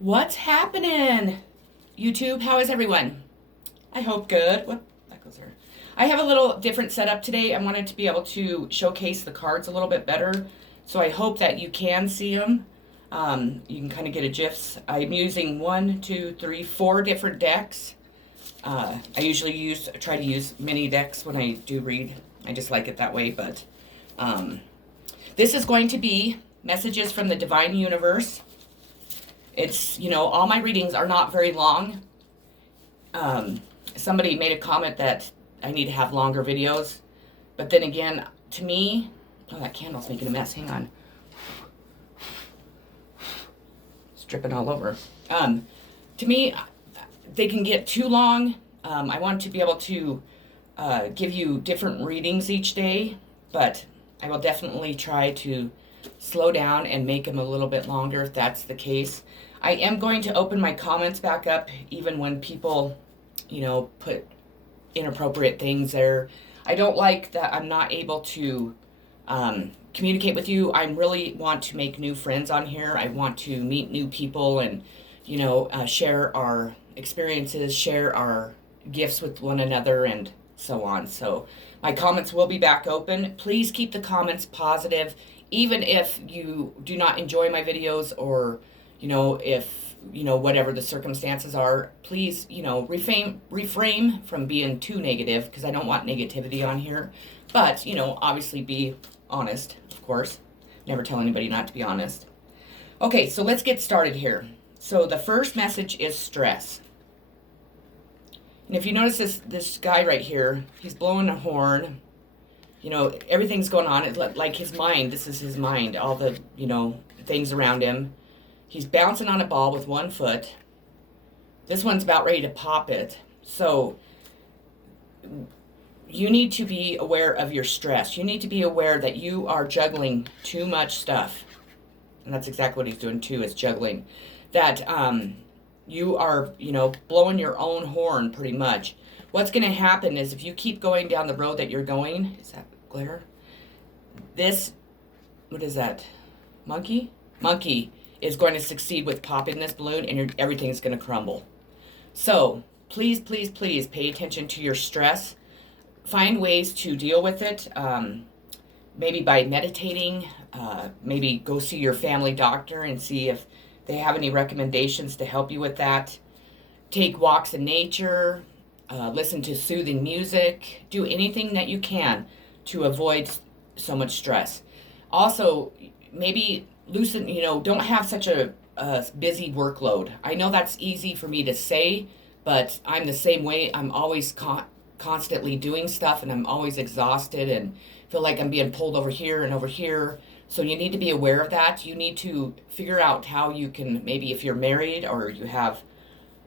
What's happening? YouTube, how is everyone? I hope good. What? That goes there. I have a little different setup today. I wanted to be able to showcase the cards a little bit better. So I hope that you can see them. You can kind of get a gifs. I'm using 4 different decks. I usually try to use mini decks when I do read. I just like it that way, but this is going to be messages from the divine universe. It's, all my readings are not very long. Somebody made a comment that I need to have longer videos. But then again, to me, oh, that candle's making a mess. Hang on. It's dripping all over. To me, they can get too long. I want to be able to give you different readings each day, but I will definitely try to slow down and make them a little bit longer if that's the case. I am going to open my comments back up even when people, put inappropriate things there. I don't like that I'm not able to communicate with you. I really want to make new friends on here. I want to meet new people and, share our experiences, share our gifts with one another, and so on. So my comments will be back open. Please keep the comments positive, even if you do not enjoy my videos or, if, whatever the circumstances are. Please, refrain from being too negative, because I don't want negativity on here. But, obviously be honest, of course. Never tell anybody not to be honest. Okay, so let's get started here. So the first message is stress. And if you notice this guy right here, he's blowing a horn. Everything's going on. It's like his mind. This is his mind. All the, things around him. He's bouncing on a ball with one foot. This one's about ready to pop it. So you need to be aware of your stress. You need to be aware that you are juggling too much stuff. And that's exactly what he's doing too, is juggling. That you are, blowing your own horn pretty much. What's going to happen is if you keep going down the road that you're going, is that glitter? What is that? Monkey? Monkey is going to succeed with popping this balloon, and everything's going to crumble. So please, please, please pay attention to your stress. Find ways to deal with it. Maybe by meditating. Maybe go see your family doctor and see if they have any recommendations to help you with that. Take walks in nature. Listen to soothing music. Do anything that you can to avoid so much stress. Also, maybe loosen, don't have such a busy workload. I know that's easy for me to say, but I'm the same way. I'm always constantly doing stuff, and I'm always exhausted and feel like I'm being pulled over here and over here. So you need to be aware of that. You need to figure out how you can, maybe if you're married or you have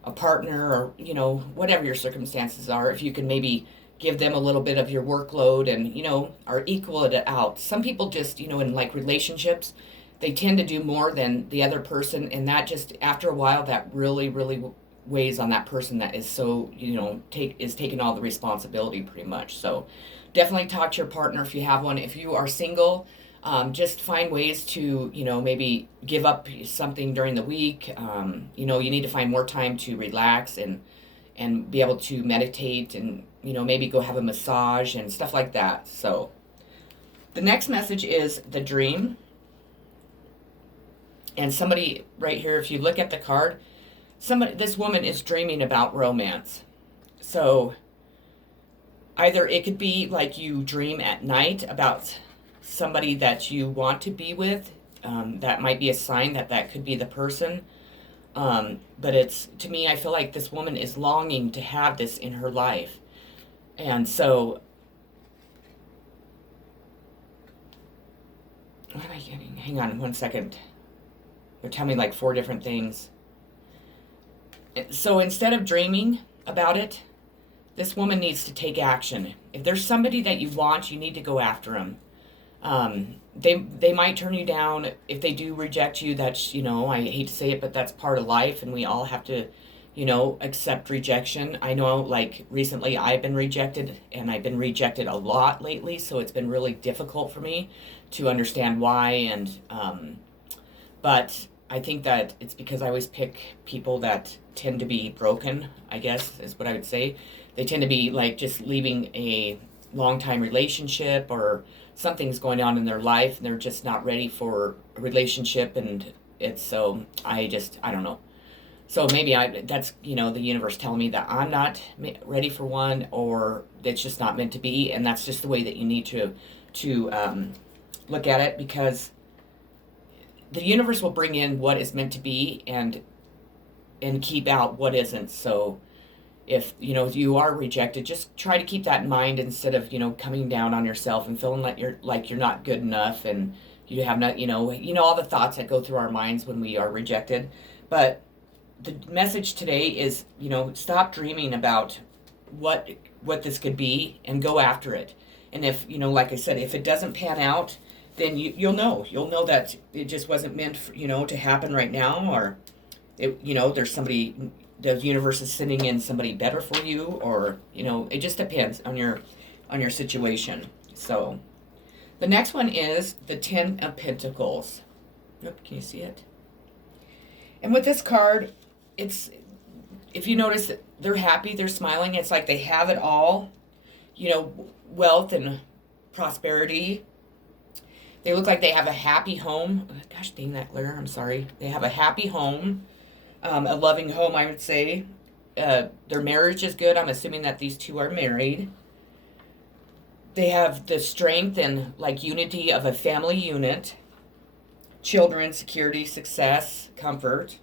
a partner or, whatever your circumstances are, if you can maybe give them a little bit of your workload and, or equal it out. Some people just, in like relationships, they tend to do more than the other person, and that just, after a while, that really, really weighs on that person that is so, is taking all the responsibility pretty much. So definitely talk to your partner if you have one. If you are single, just find ways to, maybe give up something during the week. You need to find more time to relax and be able to meditate and, maybe go have a massage and stuff like that. So the next message is the dream. And somebody right here, if you look at the card, this woman is dreaming about romance. So either it could be like you dream at night about somebody that you want to be with. That might be a sign that could be the person. But to me, I feel like this woman is longing to have this in her life. And so, what am I getting? Hang on one second. They're telling me like 4 different things. So instead of dreaming about it, this woman needs to take action. If there's somebody that you want, you need to go after them. They might turn you down. If they do reject you, that's, I hate to say it, but that's part of life, and we all have to, accept rejection. I know, like, recently I've been rejected, and I've been rejected a lot lately, so it's been really difficult for me to understand why, and, but I think that it's because I always pick people that tend to be broken, I guess is what I would say. They tend to be like just leaving a long time relationship, or something's going on in their life and they're just not ready for a relationship, and it's so I don't know. So maybe that's, the universe telling me that I'm not ready for one, or it's just not meant to be, and that's just the way that you need to look at it, because the universe will bring in what is meant to be, and keep out what isn't. So if you are rejected, just try to keep that in mind, instead of coming down on yourself and feeling like you're not good enough, and you have not all the thoughts that go through our minds when we are rejected. But the message today is, stop dreaming about what this could be, and go after it. And if like I said, if it doesn't pan out, then you'll know that it just wasn't meant for, to happen right now, or there's somebody, the universe is sending in somebody better for you, or it just depends on your situation. So the next one is the Ten of Pentacles. Oop, can you see it? And with this card, it's, if you notice, they're happy, they're smiling. It's like they have it all, wealth and prosperity. They look like they have a happy home. Gosh dang that glare, I'm sorry. They have a happy home, a loving home, I would say. Their marriage is good. I'm assuming that these two are married. They have the strength and unity of a family unit. Children, security, success, comfort.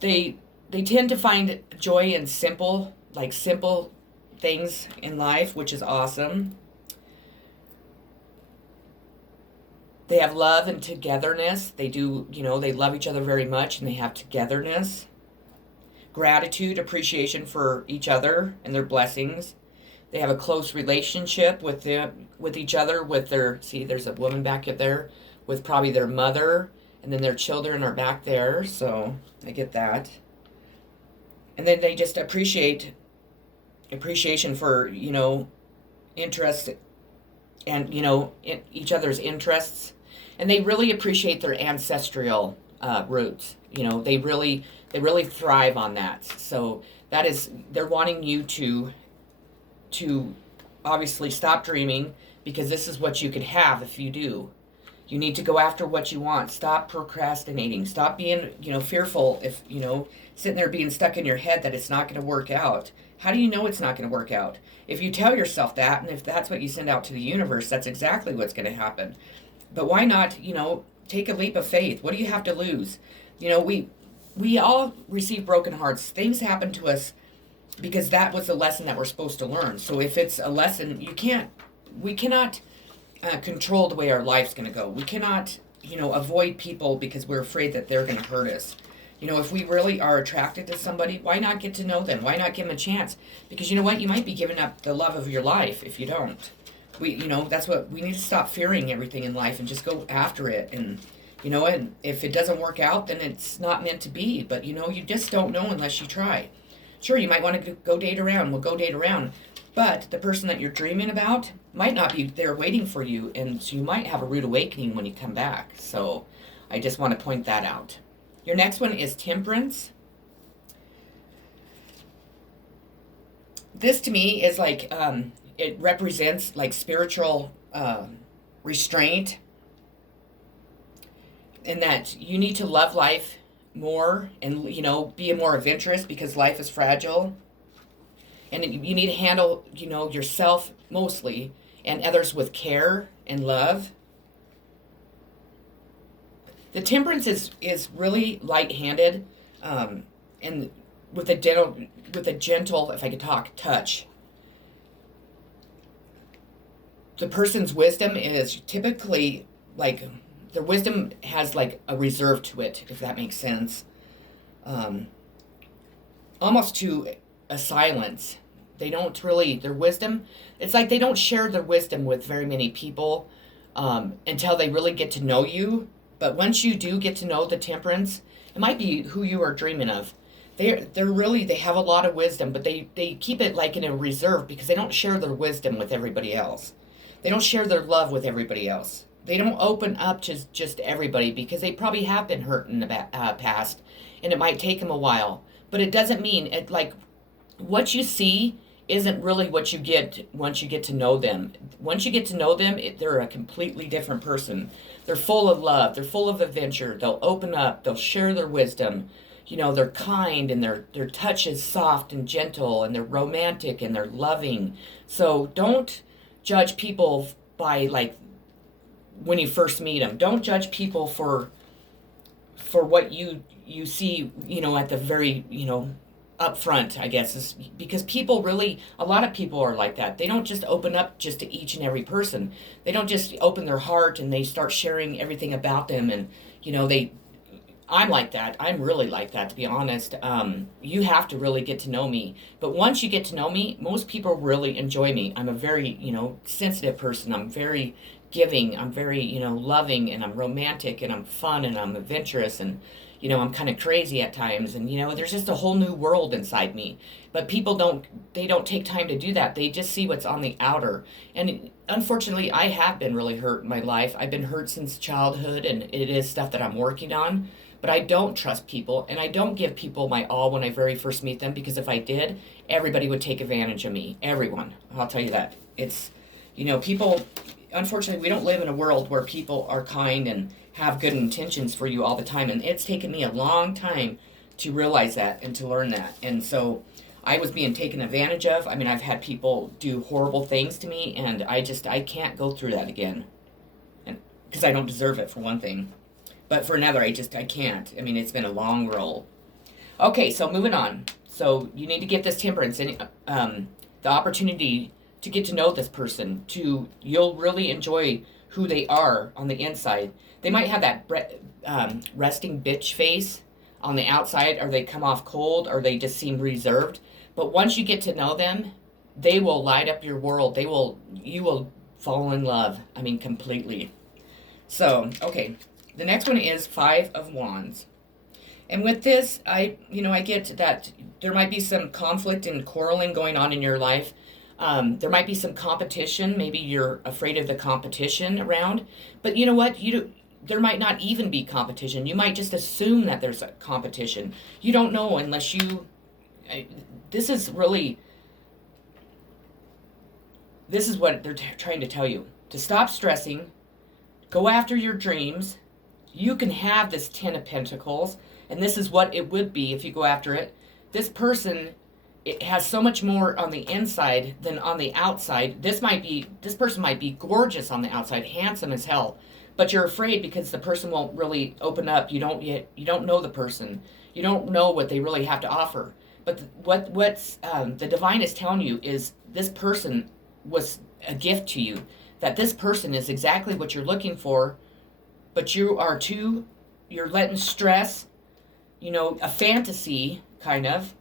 They tend to find joy in simple things in life, which is awesome. They have love and togetherness. They do, they love each other very much, and they have togetherness. Gratitude, appreciation for each other and their blessings. They have a close relationship with each other, with their, see, there's a woman back up there, with probably their mother, and then their children are back there, so I get that. And then they just appreciation for, interest and, in each other's interests. And they really appreciate their ancestral roots. They really thrive on that. So that is, they're wanting you to obviously stop dreaming, because this is what you could have if you do. You need to go after what you want. Stop procrastinating. Stop being, fearful, if, sitting there being stuck in your head that it's not going to work out. How do you know it's not going to work out? If you tell yourself that, and if that's what you send out to the universe, that's exactly what's going to happen. But why not, take a leap of faith? What do you have to lose? We all receive broken hearts. Things happen to us because that was the lesson that we're supposed to learn. So if it's a lesson, we cannot control the way our life's going to go. We cannot, avoid people because we're afraid that they're going to hurt us. If we really are attracted to somebody, why not get to know them? Why not give them a chance? Because you know what? You might be giving up the love of your life if you don't. That's what we need to stop fearing everything in life and just go after it. And, and if it doesn't work out, then it's not meant to be. But, you just don't know unless you try. Sure, you might want to go date around. Well, go date around. But the person that you're dreaming about might not be there waiting for you. And so you might have a rude awakening when you come back. So I just want to point that out. Your next one is Temperance. This to me is like, it represents like spiritual restraint, and that you need to love life more and, be more adventurous, because life is fragile. And you need to handle, yourself mostly and others with care and love. The Temperance is really light-handed, and with a gentle, if I could talk, touch. The person's wisdom is typically their wisdom has a reserve to it, if that makes sense. Almost to a silence. They don't really, their wisdom, it's like they don't share their wisdom with very many people until they really get to know you. But once you do get to know the Temperance, it might be who you are dreaming of. They have a lot of wisdom, but they keep it in a reserve, because they don't share their wisdom with everybody else. They don't share their love with everybody else. they don't open up to just everybody because they probably have been hurt in the past, and it might take them a while. But it doesn't mean it like what you see isn't really what you get once you get to know them. Once you get to know them, they're a completely different person. They're full of love. They're full of adventure. They'll open up. They'll share their wisdom. You know, they're kind and their touch is soft and gentle and they're romantic and they're loving. So don't judge people by like when you first meet them. Don't judge people for what you see, you know, at the very, you know, up front, I guess, is because people really, a lot of people are like that. They don't just open up just to each and every person. They don't just open their heart and they start sharing everything about them. And, you know, I'm like that. I'm really like that, to be honest. You have to really get to know me. But once you get to know me, most people really enjoy me. I'm a very, you know, sensitive person. I'm very giving. I'm very, you know, loving, and I'm romantic, and I'm fun, and I'm adventurous, and, you know, I'm kind of crazy at times. And, you know, there's just a whole new world inside me. But people don't take time to do that. They just see what's on the outer. And unfortunately, I have been really hurt in my life. I've been hurt since childhood, and it is stuff that I'm working on. But I don't trust people, and I don't give people my all when I very first meet them, because if I did, everybody would take advantage of me. Everyone. I'll tell you that. It's, you know, people, unfortunately, we don't live in a world where people are kind and have good intentions for you all the time. And it's taken me a long time to realize that and to learn that. And so I was being taken advantage of. I mean, I've had people do horrible things to me, and I can't go through that again. And because I don't deserve it, for one thing. But for another, I can't. I mean, it's been a long roll. Okay, so moving on. So you need to get this temperance and the opportunity to get to know this person. You'll really enjoy who they are on the inside. They might have that resting bitch face on the outside, or they come off cold, or they just seem reserved. But once you get to know them, they will light up your world. You will fall in love. I mean, completely. So, okay. The next one is Five of Wands. And with this, I get that there might be some conflict and quarreling going on in your life. There might be some competition. Maybe you're afraid of the competition around. But you know what? There might not even be competition. You might just assume that there's a competition. You don't know unless you... This is what they're trying to tell you. To stop stressing. Go after your dreams. You can have this Ten of Pentacles, and this is what it would be if you go after it. This person, it has so much more on the inside than on the outside. This person might be gorgeous on the outside, handsome as hell, but you're afraid because the person won't really open up. You don't know the person. You don't know what they really have to offer. But what's the divine is telling you is this person was a gift to you. That this person is exactly what you're looking for. But you're letting stress, you know, a fantasy kind of,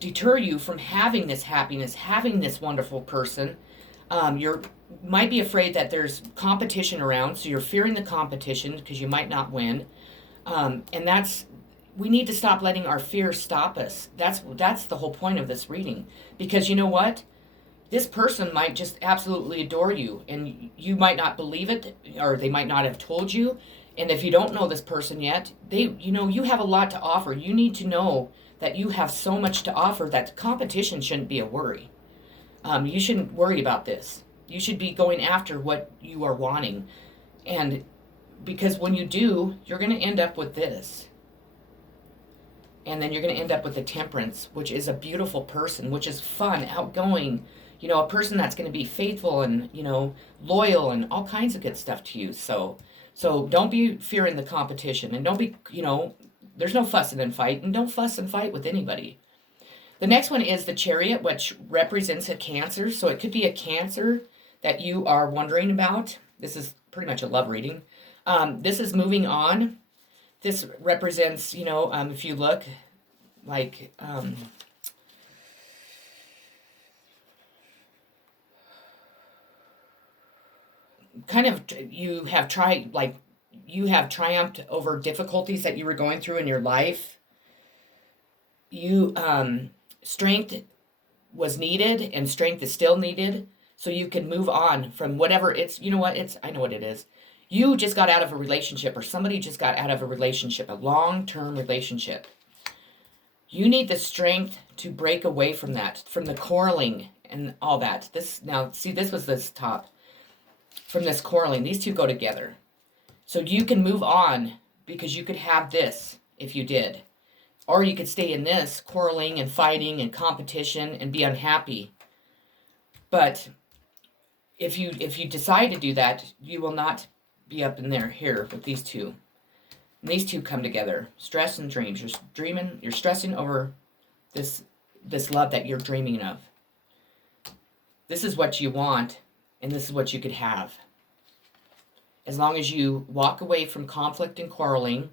deter you from having this happiness, having this wonderful person. You might be afraid that there's competition around, so you're fearing the competition because you might not win. And we need to stop letting our fears stop us. That's the whole point of this reading. Because you know what? This person might just absolutely adore you, and you might not believe it, or they might not have told you. And if you don't know this person yet, you have a lot to offer. You need to know that you have so much to offer that competition shouldn't be a worry. You shouldn't worry about this. You should be going after what you are wanting. And because when you do, you're going to end up with this. And then you're going to end up with the Temperance, which is a beautiful person, which is fun, outgoing, you know, a person that's going to be faithful and, you know, loyal and all kinds of good stuff to you. So don't be fearing the competition, and don't be, you know, there's no fussing and fight, and don't fuss and fight with anybody. The next one is the Chariot, which represents a Cancer. So it could be a Cancer that you are wondering about. This is pretty much a love reading. This is moving on. This represents, you know, if you look, like, kind of you have triumphed over difficulties that you were going through in your life. You strength was needed, and strength is still needed. so you can move on from whatever it's, you know what, it's, I know what it is. You just got out of a relationship, or somebody just got out of a relationship, a long-term relationship. You need the strength to break away from that, from the quarreling and all that. This, now, see, this was this top. From this quarreling, these two go together. So you can move on because you could have this if you did. Or you could stay in this quarreling and fighting and competition and be unhappy. But if you decide to do that, you will not be up in there here with these two. And these two come together. Stress and dreams. You're dreaming, you're stressing over this love that you're dreaming of. This is what you want, and this is what you could have. As long as you walk away from conflict and quarreling,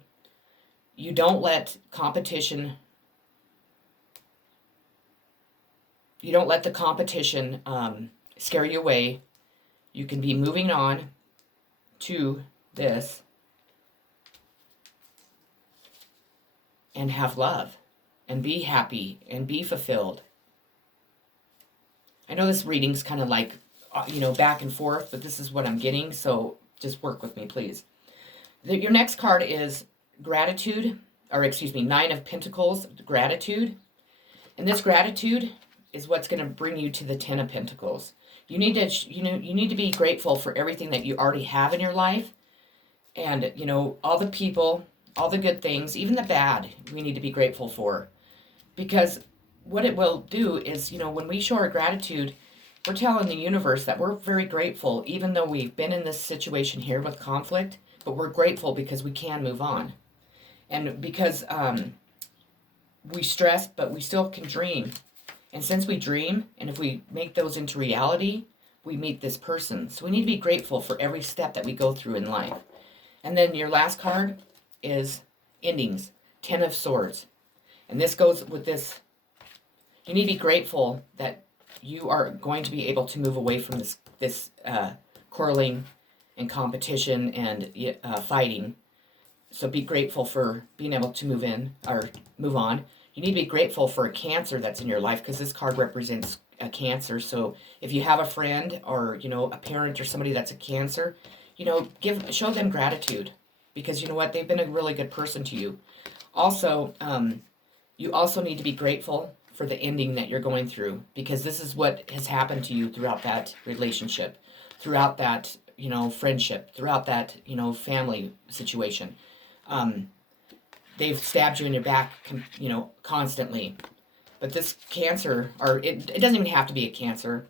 you don't let competition, you don't let the competition scare you away. You can be moving on to this and have love and be happy and be fulfilled. I know this reading's kind of like, back and forth, but this is what I'm getting, so just work with me, please. Your next card is gratitude, or excuse me, 9 of Pentacles, gratitude. And this gratitude is what's going to bring you to the 10 of Pentacles. You need to be grateful for everything that you already have in your life. And, all the people, all the good things, even the bad, we need to be grateful for. Because what it will do is, when we show our gratitude, we're telling the universe that we're very grateful, even though we've been in this situation here with conflict, but we're grateful because we can move on. And because we stress, but we still can dream. And since we dream, and if we make those into reality, we meet this person. So we need to be grateful for every step that we go through in life. And then your last card is endings, 10 of Swords. And this goes with this. You need to be grateful that you are going to be able to move away from this quarreling and competition and fighting. So be grateful for being able to move on. You need to be grateful for a Cancer that's in your life, because this card represents a Cancer. So if you have a friend or, a parent or somebody that's a Cancer, show them gratitude, because you know what? They've been a really good person to you. Also, you also need to be grateful for the ending that you're going through, because this is what has happened to you throughout that relationship, throughout that, friendship, throughout that, family situation. They've stabbed you in your back, constantly. But this Cancer, or it doesn't even have to be a Cancer.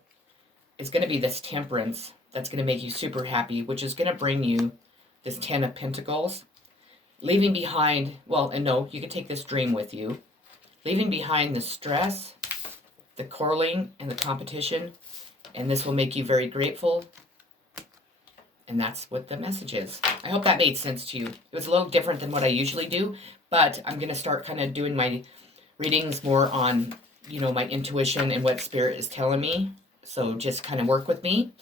It's going to be this Temperance that's going to make you super happy, which is going to bring you this 10 of Pentacles. Leaving behind, you can take this dream with you. Leaving behind the stress, the quarreling, and the competition. And this will make you very grateful. And that's what the message is. I hope that made sense to you. It was a little different than what I usually do, but I'm going to start kind of doing my readings more on, my intuition and what Spirit is telling me. So just kind of work with me.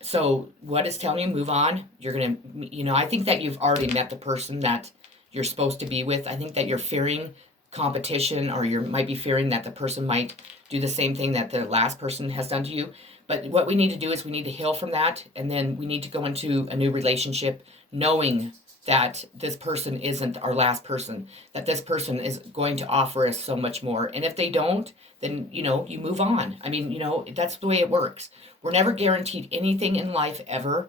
So what is telling you? Move on. You're going to, I think that you've already met the person that you're supposed to be with. I think that you're fearing competition, or you might be fearing that the person might do the same thing that the last person has done to you. But what we need to do is we need to heal from that, and then we need to go into a new relationship knowing that this person isn't our last person, that this person is going to offer us so much more. And if they don't, then, you move on. I mean, that's the way it works. We're never guaranteed anything in life ever.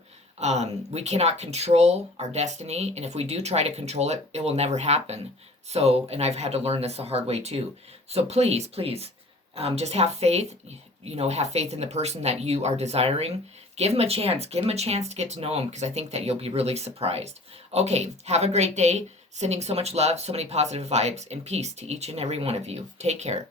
We cannot control our destiny, and if we do try to control it, it will never happen. So, and I've had to learn this the hard way too. So please, just have faith. Have faith in the person that you are desiring. Give them a chance. Give them a chance to get to know them, because I think that you'll be really surprised. Okay, have a great day. Sending so much love, so many positive vibes, and peace to each and every one of you. Take care.